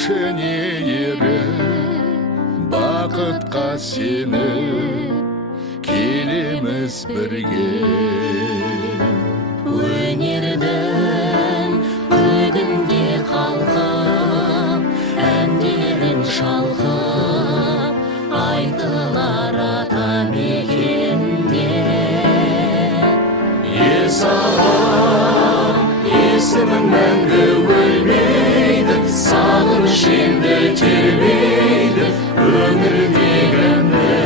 ошенейірі бақытқа сені келеміз бірге. Өнердің көгінде қалқып, әндерін шалқып, айтылар атамекенде. Саған есімің мәңгі өлмейді, сағыныш енді тербейді өңірдегімді.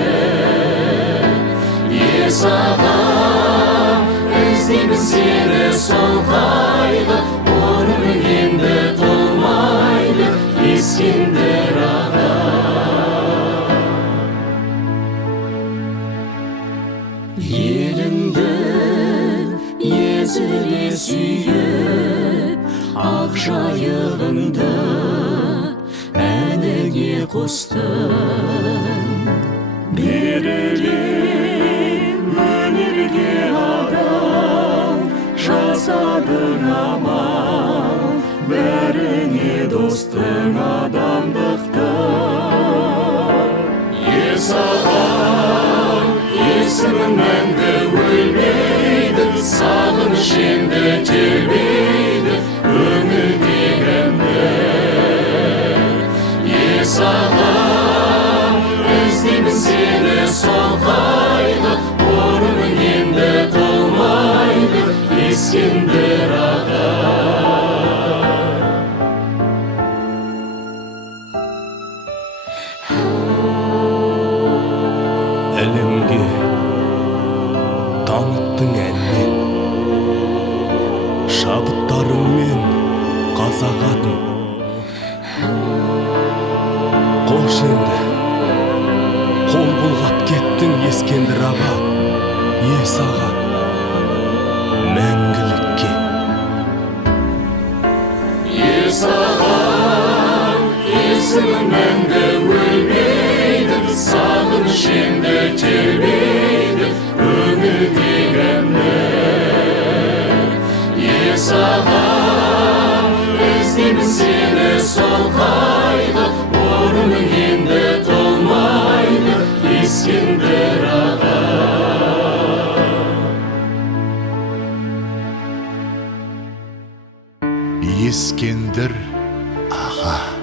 Саған іздеймін сені сол қайғы, орның енді толмайды Ескендір аға. Еліңді езіле сүйіп, ақ жайығыңды әніңе қостым. Берілем өнерге адал, жасадың амал, бәріңе достың адамдықты. Саған есімің мәңгі өлмейді, сағыныш енді тербейді өңірдегімді. Саған іздеймін сені сол қайғы, орның енді толмайды Ескендір аға. Әлемге таныттың әнмен, шабыттарыңмен қазақ атын. Қош енді қол бұлғап кеттің Ескендір аға, саған мәңгілікке. Саған есімің мәңгі өлмейді, сағыныш енді тербейді өңірдегімді. Саған іздеймін сені сол қайғы, орның енді толмайды Ескендір аға. Ескендір аға.